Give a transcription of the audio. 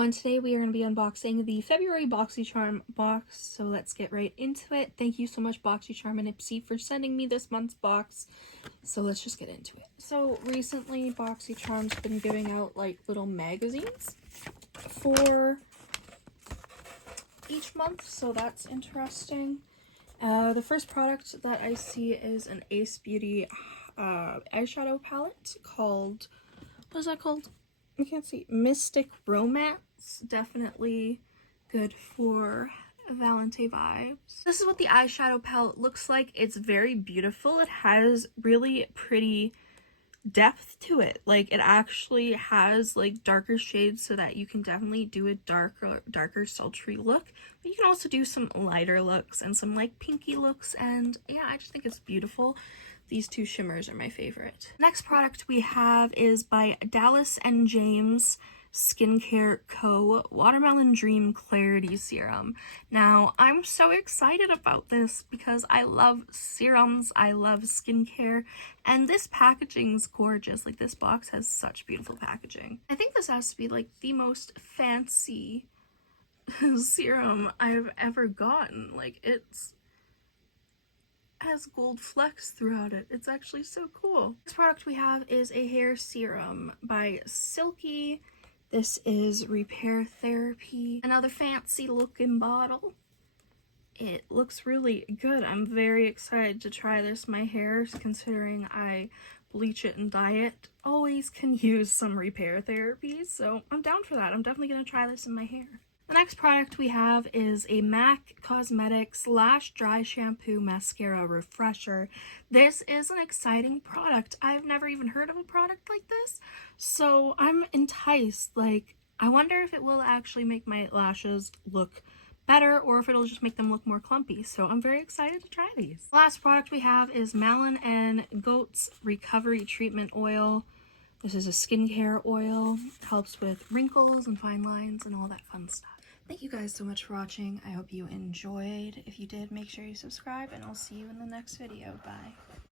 everyone, today we are going to be unboxing the February Boxycharm box, so let's get right into it. Thank you so much Boxycharm and Ipsy for sending me this month's box, so let's just get into it. So recently Boxycharm's been giving out like little magazines for each month, so that's interesting. The first product that I see is an Ace Beauty eyeshadow palette called, what is that called? I can't see. Mystic Romance. Definitely good for Valentine vibes. This is what the eyeshadow palette looks like. It's very beautiful. It has really pretty depth to it. Like, it actually has like darker shades so that you can definitely do a darker sultry look, but you can also do some lighter looks and some like pinky looks, and yeah, I just think it's beautiful. These two shimmers are my favorite. Next product we have is by Dallas and James Skincare Co. Watermelon Dream Clarity Serum. Now, I'm so excited about this because I love serums, I love skincare, and this packaging's gorgeous. Like, this box has such beautiful packaging. I think this has to be like the most fancy serum I've ever gotten. Like, it's has gold flecks throughout it. It's actually so cool. This product we have is a hair serum by Silky. This is Repair Therapy. Another fancy looking bottle. It looks really good. I'm very excited to try this. My hair, considering I bleach it and dye it, always can use some repair therapy, so I'm down for that. I'm definitely gonna try this in my hair. The next product we have is a MAC Cosmetics Lash Dry Shampoo Mascara Refresher. This is an exciting product. I've never even heard of a product like this, so I'm enticed. Like, I wonder if it will actually make my lashes look better or if it'll just make them look more clumpy, so I'm very excited to try these. The last product we have is Malin and Goat's Recovery Treatment Oil. This is a skincare oil. It helps with wrinkles and fine lines and all that fun stuff. Thank you guys so much for watching. I hope you enjoyed. If you did, make sure you subscribe, and I'll see you in the next video. Bye.